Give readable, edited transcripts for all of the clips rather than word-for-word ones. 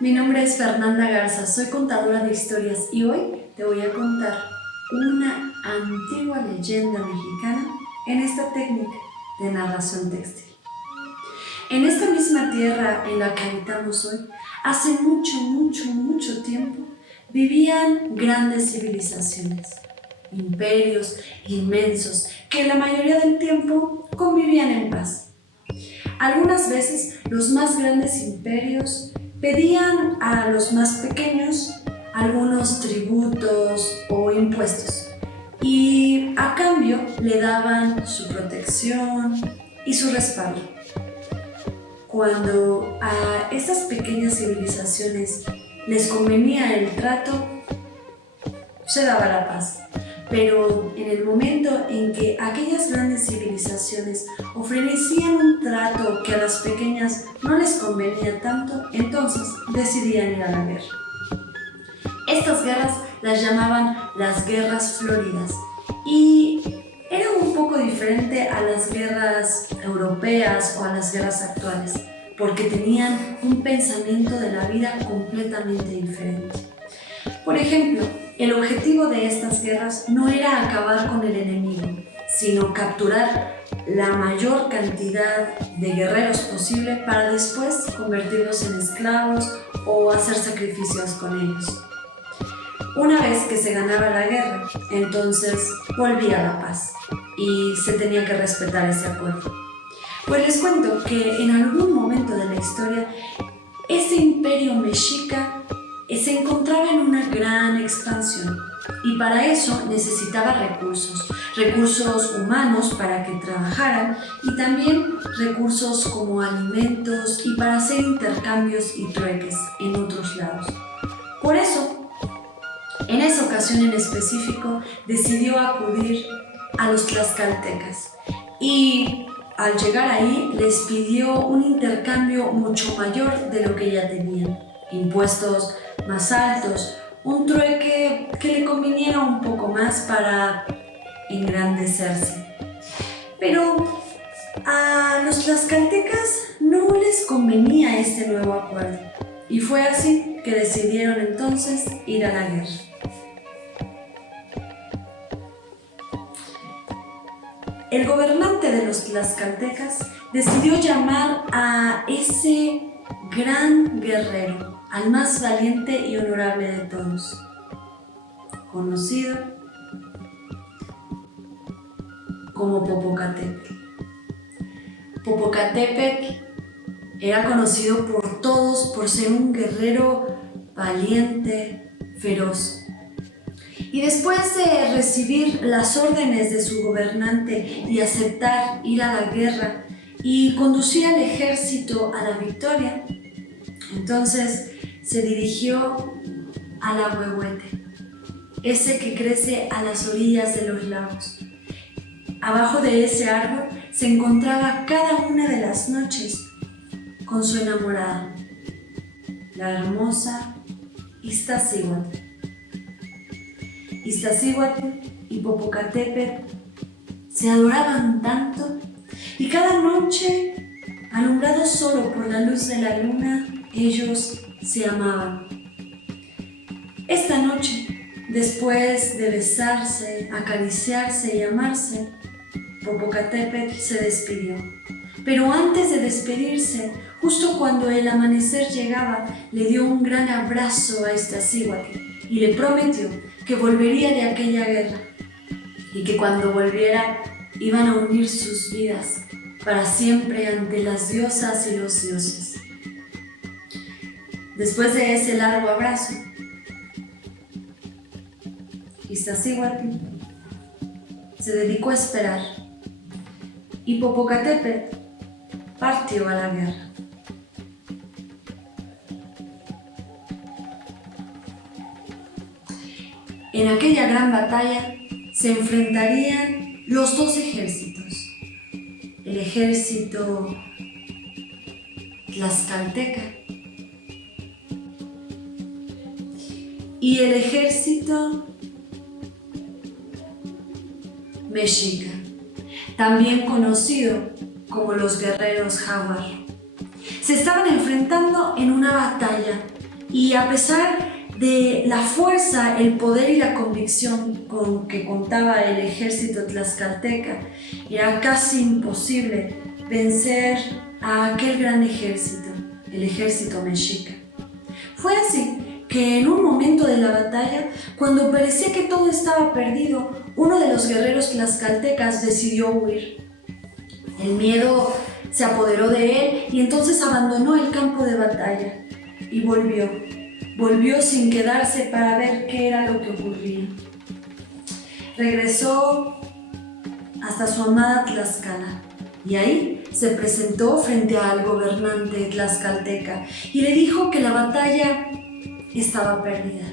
Mi nombre es Fernanda Garza, soy contadora de historias y hoy te voy a contar una antigua leyenda mexicana en esta técnica de narración textil. En esta misma tierra en la que habitamos hoy, hace mucho tiempo, vivían grandes civilizaciones, imperios inmensos que la mayoría del tiempo convivían en paz. Algunas veces los más grandes imperios pedían a los más pequeños algunos tributos o impuestos y a cambio le daban su protección y su respaldo. Cuando a estas pequeñas civilizaciones les convenía el trato, se daba la paz. Pero en el momento en que aquellas grandes civilizaciones ofrecían un trato que a las pequeñas no les convenía tanto, entonces decidían ir a la guerra. Estas guerras las llamaban las guerras floridas y eran un poco diferente a las guerras europeas o a las guerras actuales, porque tenían un pensamiento de la vida completamente diferente. Por ejemplo, el objetivo de estas guerras no era acabar con el enemigo, sino capturar la mayor cantidad de guerreros posible para después convertirlos en esclavos o hacer sacrificios con ellos. Una vez que se ganaba la guerra, entonces volvía la paz y se tenía que respetar ese acuerdo. Pues les cuento que en algún momento de la historia, ese imperio mexica se encontraba en una gran expansión y para eso necesitaba recursos humanos para que trabajaran y también recursos como alimentos y para hacer intercambios y trueques en otros lados. Por eso, en esa ocasión en específico, decidió acudir a los tlaxcaltecas y al llegar ahí les pidió un intercambio mucho mayor de lo que ya tenían, impuestos más altos, un trueque que le conviniera un poco más para engrandecerse. Pero a los tlaxcaltecas no les convenía este nuevo acuerdo y fue así que decidieron entonces ir a la guerra. El gobernante de los tlaxcaltecas decidió llamar a ese gran guerrero, al más valiente y honorable de todos, conocido como Popocatépetl. Popocatépetl era conocido por todos por ser un guerrero valiente, feroz. Y después de recibir las órdenes de su gobernante y aceptar ir a la guerra y conducir al ejército a la victoria, entonces se dirigió al ahuehuete, ese que crece a las orillas de los lagos. Abajo de ese árbol se encontraba cada una de las noches con su enamorada, la hermosa Iztaccíhuatl. Iztaccíhuatl y Popocatépetl se adoraban tanto y cada noche, alumbrados solo por la luz de la luna, ellos se amaban. Esta noche, después de besarse, acariciarse y amarse, Popocatépetl se despidió. Pero antes de despedirse, justo cuando el amanecer llegaba, le dio un gran abrazo a Iztaccíhuatl y le prometió que volvería de aquella guerra y que cuando volviera iban a unir sus vidas para siempre ante las diosas y los dioses. Después de ese largo abrazo, Iztaccíhuatl se dedicó a esperar y Popocatépetl partió a la guerra. En aquella gran batalla se enfrentarían los dos ejércitos, el ejército tlaxcalteca y el ejército mexica, también conocido como los guerreros jaguar. Se estaban enfrentando en una batalla Y a pesar de la fuerza, el poder y la convicción con que contaba el ejército tlaxcalteca, era casi imposible vencer a aquel gran ejército, el ejército mexica. Fue así que en un momento de la batalla, cuando parecía que todo estaba perdido, uno de los guerreros tlaxcaltecas decidió huir. El miedo se apoderó de él y entonces abandonó el campo de batalla y volvió sin quedarse para ver qué era lo que ocurría. Regresó hasta su amada Tlaxcala y ahí se presentó frente al gobernante tlaxcalteca y le dijo que la batalla estaba perdida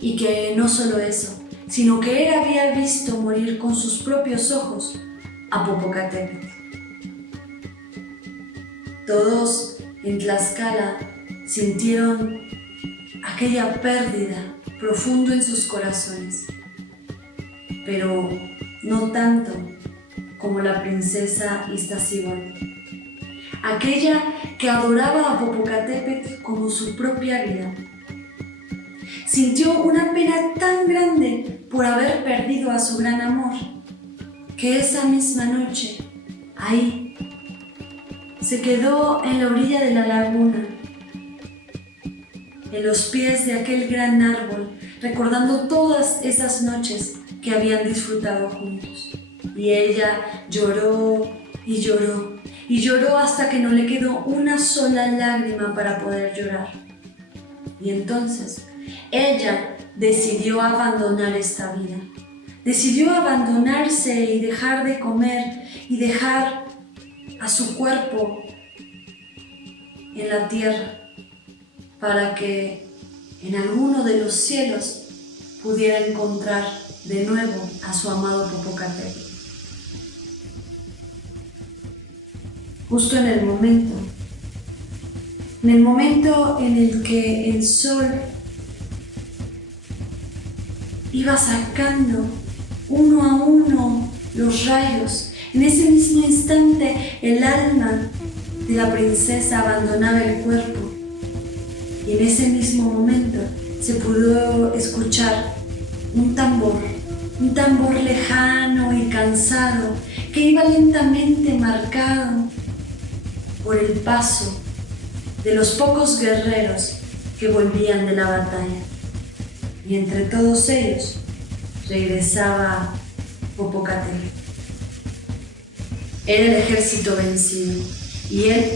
y que no solo eso, sino que él había visto morir con sus propios ojos a Popocatépetl. Todos en Tlaxcala sintieron aquella pérdida profundo en sus corazones, pero no tanto como la princesa Iztaccíhuatl, aquella que adoraba a Popocatépetl como su propia vida. Sintió una pena tan grande por haber perdido a su gran amor, que esa misma noche, ahí, se quedó en la orilla de la laguna, en los pies de aquel gran árbol, recordando todas esas noches que habían disfrutado juntos. Y ella lloró y lloró, y lloró hasta que no le quedó una sola lágrima para poder llorar. Y entonces, ella decidió abandonar esta vida. Decidió abandonarse y dejar de comer y dejar a su cuerpo en la tierra para que en alguno de los cielos pudiera encontrar de nuevo a su amado Popocatépetl. Justo en el momento en el que el sol iba sacando uno a uno los rayos, en ese mismo instante el alma de la princesa abandonaba el cuerpo y en ese mismo momento se pudo escuchar un tambor lejano y cansado que iba lentamente marcado por el paso de los pocos guerreros que volvían de la batalla. Y entre todos ellos regresaba Popocatépetl. Era el ejército vencido y él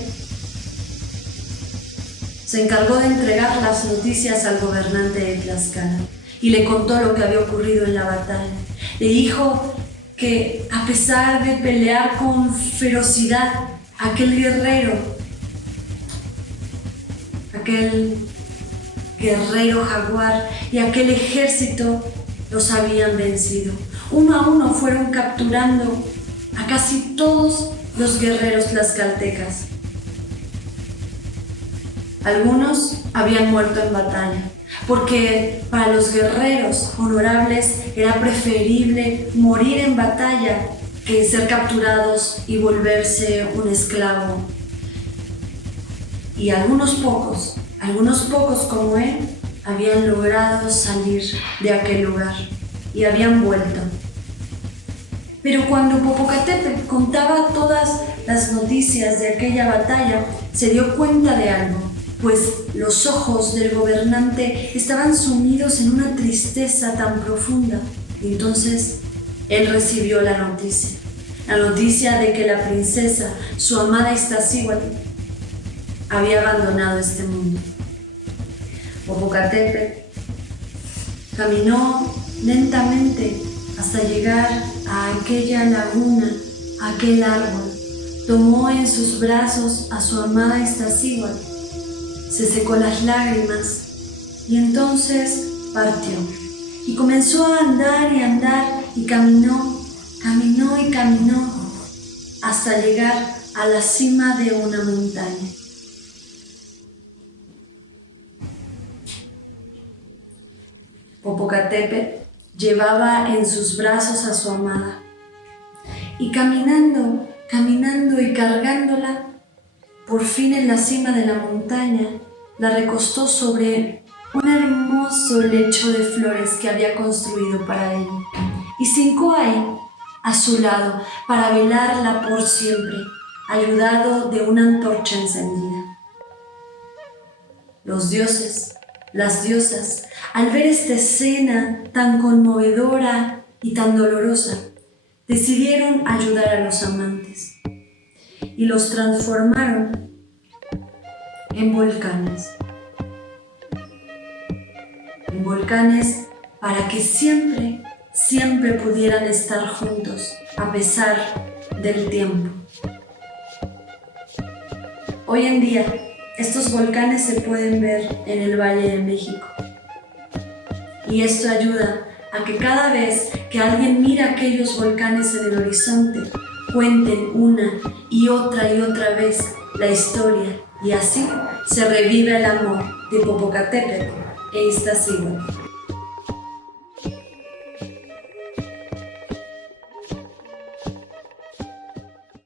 se encargó de entregar las noticias al gobernante de Tlaxcala y le contó lo que había ocurrido en la batalla. Le dijo que a pesar de pelear con ferocidad, aquel guerrero jaguar y aquel ejército los habían vencido. Uno a uno fueron capturando a casi todos los guerreros tlaxcaltecas. Algunos habían muerto en batalla, porque para los guerreros honorables era preferible morir en batalla que ser capturados y volverse un esclavo. Y algunos pocos como él, habían logrado salir de aquel lugar y habían vuelto. Pero cuando Popocatépetl contaba todas las noticias de aquella batalla, se dio cuenta de algo, pues los ojos del gobernante estaban sumidos en una tristeza tan profunda. Y entonces él recibió la noticia de que la princesa, su amada Iztaccíhuatl, había abandonado este mundo. Popocatépetl caminó lentamente hasta llegar a aquella laguna, a aquel árbol. Tomó en sus brazos a su amada Iztaccíhuatl, se secó las lágrimas y entonces partió. Y comenzó a andar y andar y caminó hasta llegar a la cima de una montaña. Popocatépetl llevaba en sus brazos a su amada y caminando y cargándola, por fin en la cima de la montaña la recostó sobre un hermoso lecho de flores que había construido para ella y se hincó ahí, a su lado, para velarla por siempre, ayudado de una antorcha encendida. Los dioses, las diosas, al ver esta escena tan conmovedora y tan dolorosa, decidieron ayudar a los amantes y los transformaron en volcanes. En volcanes para que siempre, siempre pudieran estar juntos a pesar del tiempo. Hoy en día, estos volcanes se pueden ver en el Valle de México. Y esto ayuda a que cada vez que alguien mira aquellos volcanes en el horizonte, cuenten una y otra vez la historia y así se revive el amor de Popocatépetl e Iztaccíhuatl.